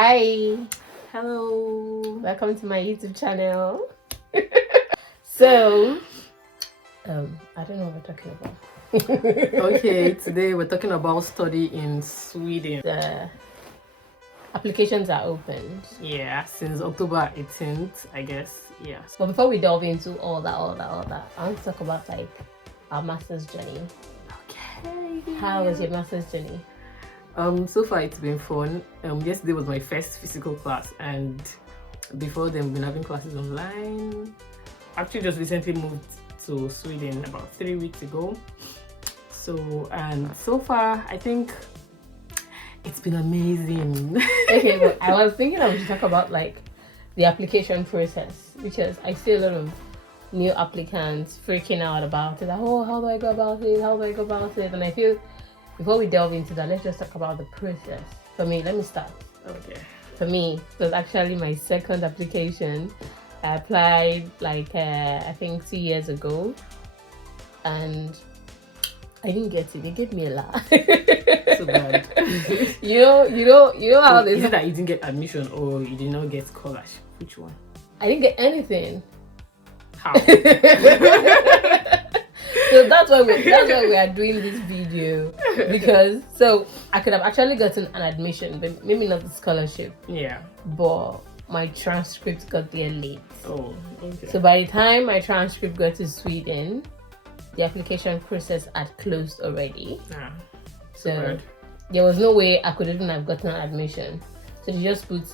Hi, Hello. welcome to my YouTube channel. So, I don't know what we're talking about. Okay, today we're talking about study in Sweden. The applications are opened. Yeah, since October 18th, I guess. Yes. But before we delve into all that, I want to talk about like our master's journey. Okay. How was your master's journey? So far it's been fun. Yesterday was my first physical class, and before then we've been having classes online. Actually, just recently moved to Sweden about 3 weeks ago. So far I think it's been amazing. Okay, but I was thinking I would talk about like the application process because I see a lot of new applicants freaking out about it. Like, oh, how do I go about it? How do I go about it? And I feel before we delve into that, let's just talk about the process. For me, let me start. Okay. For me, it was actually my second application. I applied like I think 2 years ago, and I didn't get it. They gave me a lot. So bad. you know how Is they. it that you didn't get admission or you did not get scholarship? Which one? I didn't get anything. How? So that's why we are doing this video, because so I could have actually gotten an admission, but maybe not the scholarship. Yeah. But my transcript got there late. Oh, okay. So by the time my transcript got to Sweden, the application process had closed already. Yeah. So bad. there was no way I could even have gotten an admission. So they just put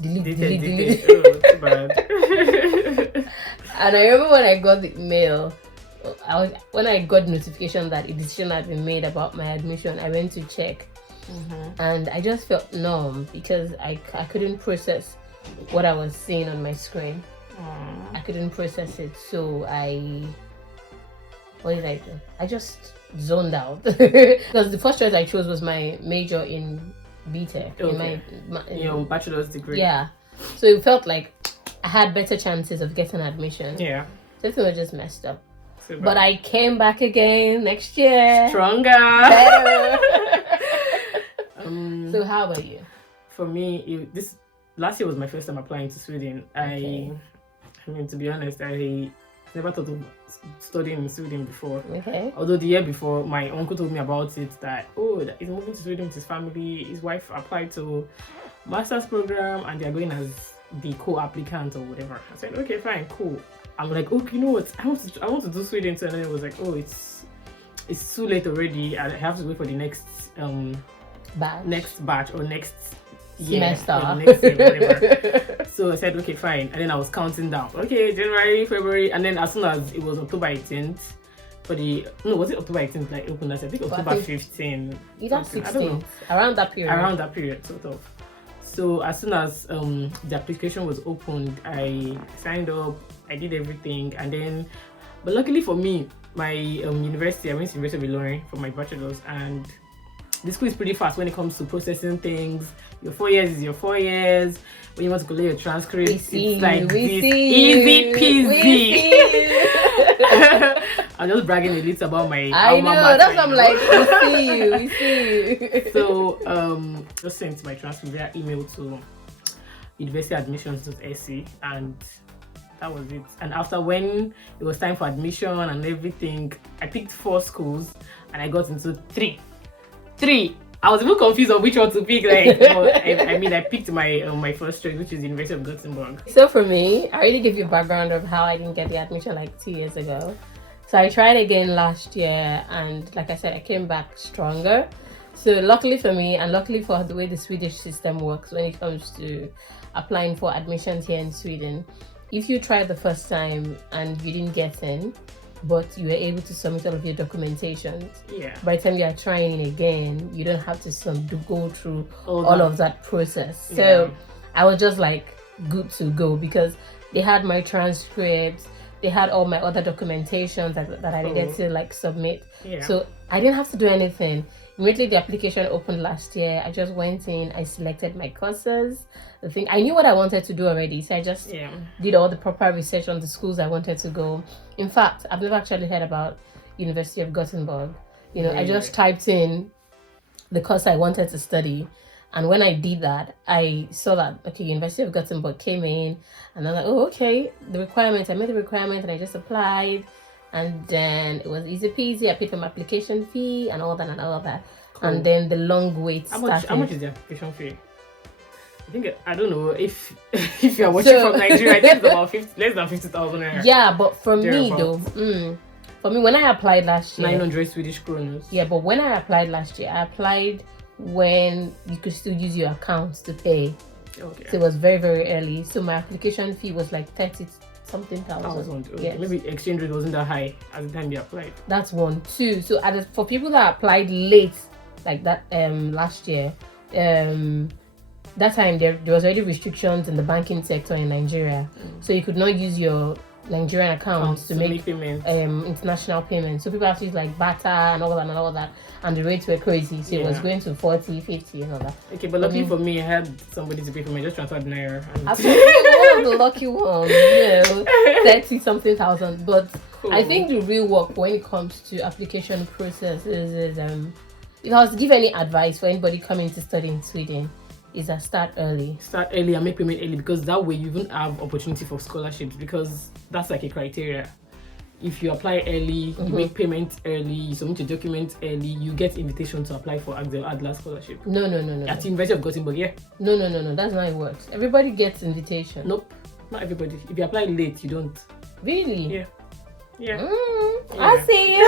delete. Oh, too bad. And I remember when I got the email, when I got notification that a decision had been made about my admission, I went to check, and I just felt numb because I couldn't process what I was seeing on my screen. I couldn't process it, so what did I do? I just zoned out because the first choice I chose was my major in BTech, Okay. in Your bachelor's degree. yeah. So it felt like I had better chances of getting admission. Yeah. So everything was just messed up. Too bad. But I came back again next year. Stronger. Better. So how about you? For me, this last year was my first time applying to Sweden. Okay. I mean, to be honest, I never thought of studying in Sweden before. Okay. Although the year before, my uncle told me about it, that he's moving to Sweden with his family. His wife applied to master's program and they're going as the co-applicant or whatever. I said, okay, fine, cool. I'm like, okay, you know what? I want to do Sweden too. And then it was like, oh, it's too late already. I have to wait for the next batch or next Semester. year, or the next year, whatever. So I said, okay, fine. And then I was counting down. Okay, January, February, and then as soon as it was October 18th, was it October 18th like opened? I think October 15th. Either 16th. Around that period. Sort of. So as soon as the application was opened, I signed up. I did everything, and then, but luckily for me, my university, I went to University of Illinois for my bachelor's, and the school is pretty fast when it comes to processing things. Your 4 years is your 4 years. When you want to collect your transcript, it's like this easy peasy. I'm just bragging a little about my. I know, that's what I'm like. We see you. So just sent my transcript via email to universityadmissions.sc, and that was it. And after, when it was time for admission and everything, I picked 4 schools and I got into 3. I was even confused on which one to pick. Like, I picked my first choice, which is University of Gothenburg. So for me, I already give you a background of how I didn't get the admission like 2 years ago. So I tried again last year, and like I said, I came back stronger. So luckily for me, and luckily for the way the Swedish system works when it comes to applying for admissions here in Sweden, if you tried the first time and you didn't get in, but you were able to submit all of your documentation, by the time you are trying again, you don't have to go through all of that process. So I was just like good to go because they had my transcripts, they had all my other documentations that I needed to like submit. So I didn't have to do anything. Immediately the application opened last year, I just went in, I selected my courses. The thing, I knew what I wanted to do already, so I just did all the proper research on the schools I wanted to go. In fact, I've never actually heard about University of Gothenburg. I just typed in the course I wanted to study, And when I did that, I saw that, okay, University of Gothenburg came in, and I'm like, oh, okay, the requirement, I made the requirement, and I just applied. And then it was easy peasy. I paid for my application fee and all that and all that. Cool. And then the long wait started. How much is the application fee? I don't know if you are watching from Nigeria. I think it's about less than 50,000 naira. Yeah, but for me though, for me when I applied last year, 900 Swedish kronor. Yeah, but when I applied last year, I applied when you could still use your accounts to pay. Okay. So it was very, very early. So my application fee was like 30-something thousand. Okay. Yes. Maybe exchange rate wasn't that high at the time you applied. That's one. Two. So for people that applied late, like that last year, that time there was already restrictions in the banking sector in Nigeria. So you could not use your Nigerian accounts to make payments. International payments. So people have to use like Bata and all that. And the rates were crazy. So it was going to 40, 50 and all that. Okay, but luckily for me, I had somebody to pay for me. I just transferred naira. One of the lucky ones, 30-something thousand. But cool. I think the real work when it comes to application process is if I was to give any advice for anybody coming to study in Sweden, is that start early and make payment early, because that way you even have opportunity for scholarships, because that's like a criteria. If you apply early, you make payment early, you submit your documents early, you get invitation to apply for Axel Adler scholarship. No. At the University of Gothenburg, yeah? No, that's not how it works. Everybody gets invitation. Nope, not everybody. If you apply late, you don't. Really? Yeah. I see you.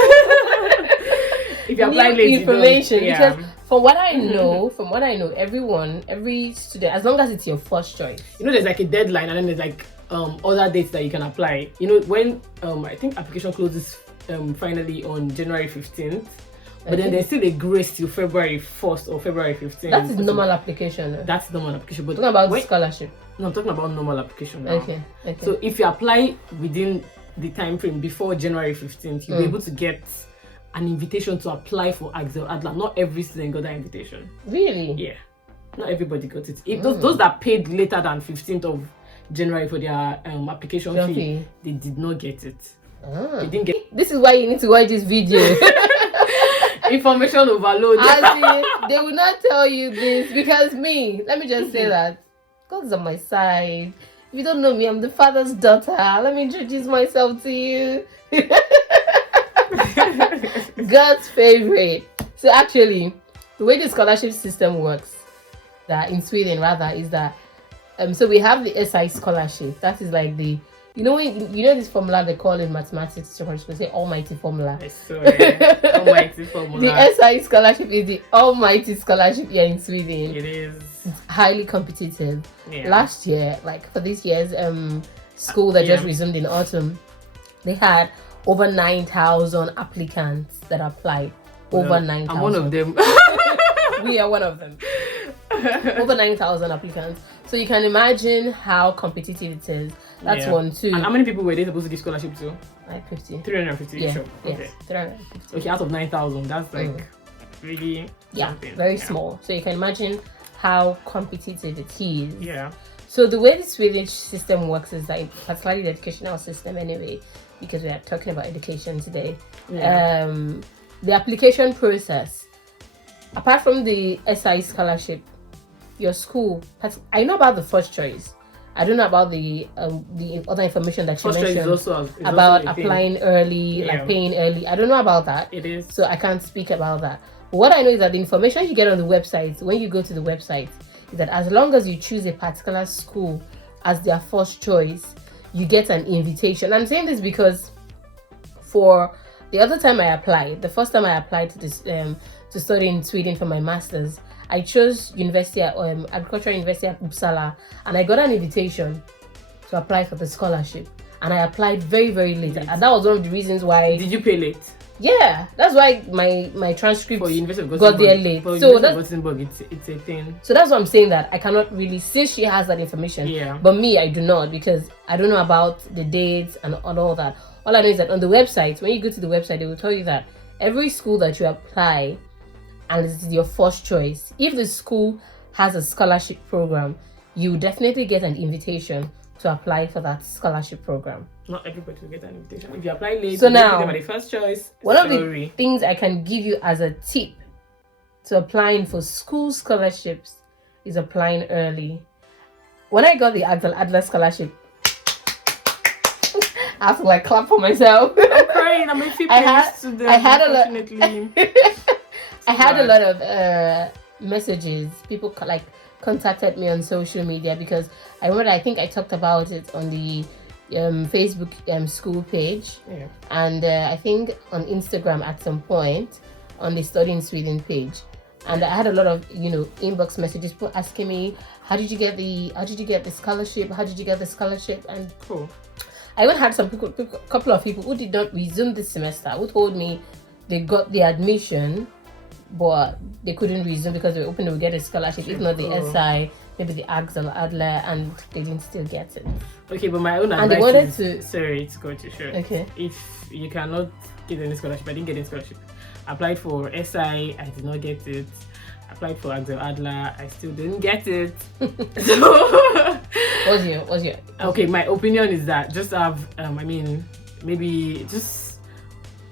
If you apply late, information, you don't. Because from what I know, every student, as long as it's your first choice. There's like a deadline, and then there's like other dates that you can apply. When I think application closes finally on January 15th, but then there's still a grace till February 1st or February 15th. That is normal application. That's normal application. But talking about scholarship. No, I'm talking about normal application now. Okay. So if you apply within the time frame before January 15th, you'll be able to get an invitation to apply for Axel Adler. Not every student got that invitation. Really? Yeah. Not everybody got it. If those that paid later than 15th of January for their application fee, they did not get it. They didn't get. This is why you need to watch this video. Information overload. They will not tell you this because let me just say that God's on my side. If you don't know me, I'm the father's daughter. Let me introduce myself to you. God's favorite. So actually, the way the scholarship system works, that in Sweden rather, is that so we have the SI scholarship. That is like the this formula they call in mathematics, we say almighty formula. I swear, almighty formula. The SI scholarship is the almighty scholarship here in Sweden. It is. It's highly competitive. Yeah. Last year, like for this year's school that just resumed in autumn, they had over 9,000 applicants that applied. Over 9,000. I'm one of them. We are one of them. Over 9,000 applicants. So you can imagine how competitive it is. That's one, too. And how many people were they supposed to give scholarship to? Like 50. 350. Yeah. Sure. Yes, Okay. 350. Okay, out of 9,000, that's like really something. Very small. So you can imagine how competitive it is. Yeah. So the way the Swedish system works is that, particularly the educational system anyway, because we are talking about education today. Yeah. The application process, apart from the SI scholarship, your school, I know about the first choice. I don't know about the other information that you mentioned about applying early, like paying early. I don't know about that. It is. So I can't speak about that. But what I know is that the information you get on the website, when you go to the website, is that as long as you choose a particular school as their first choice, you get an invitation. I'm saying this because for the other time I applied, the first time I applied to this to study in Sweden for my master's, I chose Agricultural University at Uppsala, and I got an invitation to apply for the scholarship. And I applied very, very late. And that was one of the reasons why. Did you pay late? Yeah, that's why my transcript for University of got there late. For so University of Gothenburg, it's a thing. So that's what I'm saying, that I cannot really say she has that information. Yeah. But me, I do not, because I don't know about the dates and all that. All I know is that on the website, when you go to the website, they will tell you that every school that you apply, and this is your first choice, if the school has a scholarship program, you definitely get an invitation to apply for that scholarship program. Not everybody will get an invitation. If you apply late, so you now, them at the first choice. One of the things I can give you as a tip to applying for school scholarships is applying early. When I got the Adler scholarship, I have to like clap for myself. I'm crying. I'm a FIPE student. I had a lot. Unfortunately. I had a lot of messages. People like contacted me on social media because I remember. I think I talked about it on the Facebook school page, and I think on Instagram at some point on the Study in Sweden page. And I had a lot of inbox messages, people asking me, how did you get the scholarship? How did you get the scholarship? And cool. I even had some couple of people who did not resume this semester, who told me they got the admission, but they couldn't resume because they were hoping they would get a scholarship. If not the SI, maybe the Axel Adler, and they didn't still get it. Okay, but my own and advice they wanted is, sorry to cut you short. Okay. If you cannot get any scholarship, I didn't get any scholarship. Applied for SI, I did not get it. Applied for Axel Adler, I still didn't get it. So what's your okay, my opinion is that just have maybe just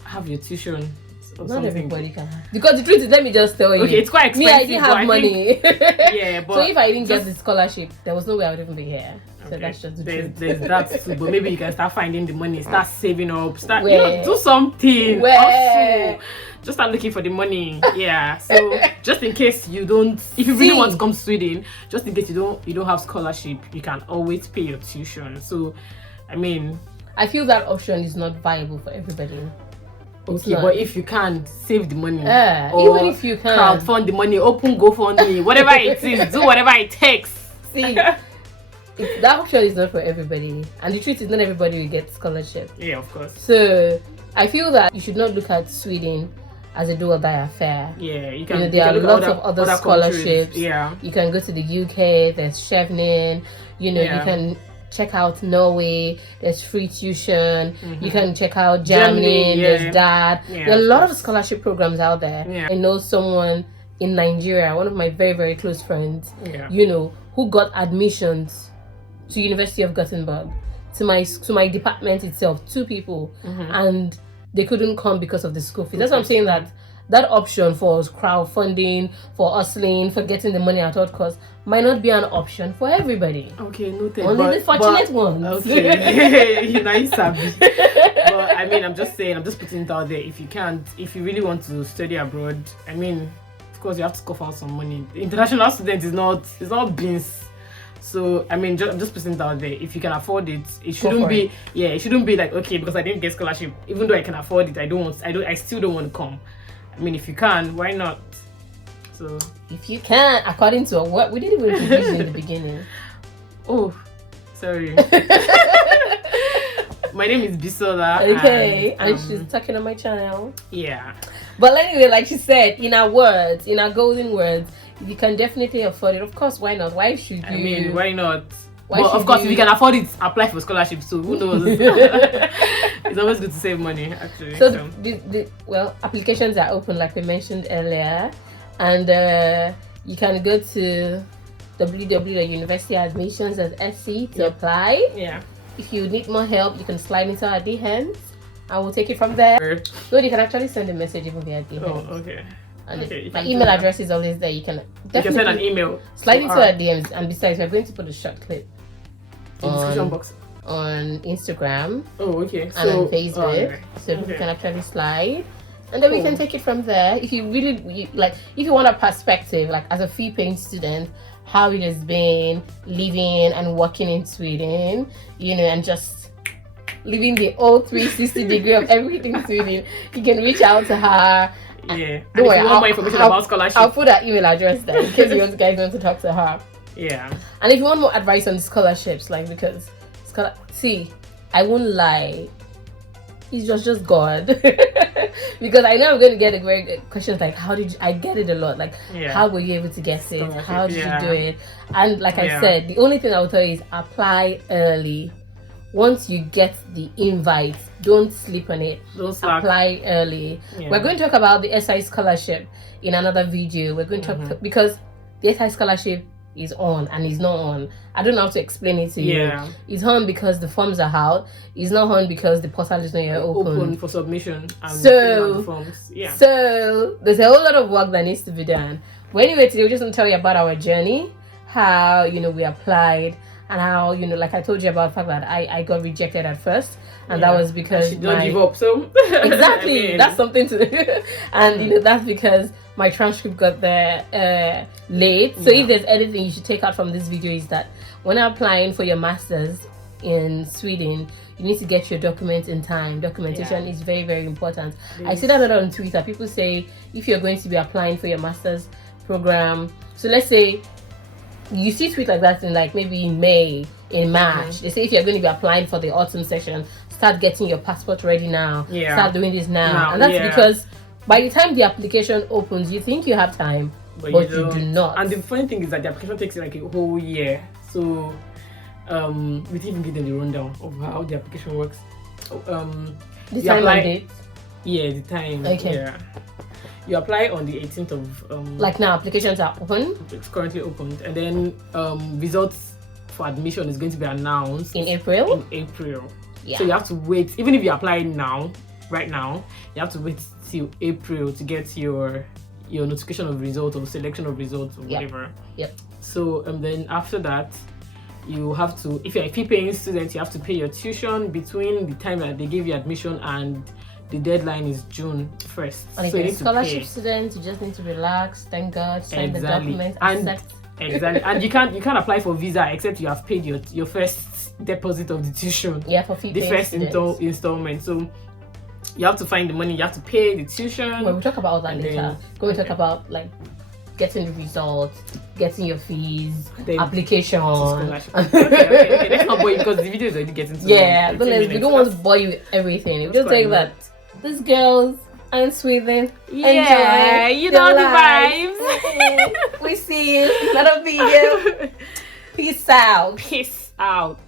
have your tuition. Not something. Everybody can have. Because the truth is, let me just tell you. Okay, it's quite expensive. Me, I didn't have money. Yeah, but so if I didn't get the scholarship, there was no way I would even be here. So okay. that's just the truth. truth. There's that too, but maybe you can start finding the money, start saving up, start do something. Also, just start looking for the money. Yeah. So just in case you don't, if you really want to come to Sweden, just in case you don't have scholarship, you can always pay your tuition. So, I feel that option is not viable for everybody. Okay, but if you can save the money, or even if you can crowdfund the money, open GoFundMe, whatever it is, do whatever it takes. See, that option is not for everybody, and the truth is, not everybody will get scholarship. Yeah, of course. So I feel that you should not look at Sweden as a do or die affair. Yeah, you can. There are lots of other scholarships. Countries. Yeah, you can go to the UK. There's Chevening. You can check out Norway. There's free tuition. You can check out Germany. There's that. There are a lot of scholarship programs out there. I know someone in Nigeria, one of my very, very close friends, who got admissions to University of Gothenburg, to my department itself, 2 people, and they couldn't come because of the school fees. That's what I'm saying, that option for crowdfunding, for hustling, for getting the money at all costs might not be an option for everybody. Okay, noted. Only the fortunate ones. Okay, you sabi. But I'm just saying, I'm just putting it out there. If you really want to study abroad, of course you have to cough out some money. The international student is not beans. So I'm just putting it out there. If you can afford it, it shouldn't be like, okay, because I didn't get scholarship, even though I can afford it, I still don't want to come. If you can, why not? So if you can, according to what we didn't even introduce in the beginning. Oh, sorry. My name is Bisola. Okay, and she's talking on my channel. Yeah. But anyway, like she said, in our golden words, you can definitely afford it. Of course, why not? Why should you? Why not? But of course, if you can afford it, apply for scholarship. So who knows? It's always good to save money, actually. So applications are open, like we mentioned earlier, and you can go to www.universityadmissions.sc to apply. Yeah. If you need more help, you can slide into our DMs, and we'll take it from there. No, you can actually send a message even via DMs. Oh, okay. And my email address is always there. You can definitely send an email. Slide into our DMs, and besides, we're going to put a short clip in the description box on Instagram. Oh, okay. And on Facebook, so people can actually slide, and then we can take it from there. If you really if you want a perspective, like as a fee-paying student, how it has been living and working in Sweden, and just living the whole 360 degree of everything in Sweden, you can reach out to her. Yeah. Don't worry, if you want more information about scholarship, I'll put her email address there in case you guys want to talk to her. Yeah. And if you want more advice on scholarships, because I won't lie, it's just God. Because I know I'm going to get a great questions like, how did I get it a lot? Like, how were you able to get it? How did you do it? And like I said, the only thing I will tell you is apply early. Once you get the invite, don't sleep on it. Don't slack. Apply early. Yeah. We're going to talk about the SI scholarship in another video. We're going to talk because the SI scholarship is on and is not on. I don't know how to explain it to you. It's on because the forms are out. It's not on because the portal is not yet open for submission and so the forms. So there's a whole lot of work that needs to be done. But anyway, today we're just going to tell you about our journey. how we applied, and how like I told you about the fact that I got rejected at first, and that was because she don't give up. So exactly, I mean, that's something to and that's because my transcript got there late. So if there's anything you should take out from this video is that when applying for your master's in Sweden, you need to get your documents in time. Documentation is very, very important. I see that a lot on Twitter. People say if you're going to be applying for your master's program, so let's say you see tweets like that in like maybe in May, in March. They say if you're going to be applying for the autumn session, start getting your passport ready now. Start doing this now. And that's because by the time the application opens, you think you have time, but you do not. And the funny thing is that the application takes like a whole year. So we didn't even give them the rundown of how the application works. The time and date? Yeah, the time. Okay. Yeah. You apply on the 18th of like now applications are open. It's currently opened, and then results for admission is going to be announced in April. Yeah. So you have to wait. Even if you apply now, right now, you have to wait till April to get your notification of results or selection of results or whatever. So then after that, you have to, if you're a fee-paying student, you have to pay your tuition between the time that they give you admission and the deadline is June 1st. And if you're a scholarship student, you just need to relax, thank God, sign the document, accept. And you can't apply for visa except you have paid your first deposit of the tuition. Yeah, for fee the first installment. So you have to find the money, you have to pay the tuition. Well, we'll talk about that later. We'll talk about like getting the results, getting your fees, application. Okay. Let's not bore you because the video is already getting to we don't want to bore you with everything. We just take that these girls and Sweden. Yeah, you know the vibes. We see you in another video. Peace out. Peace out.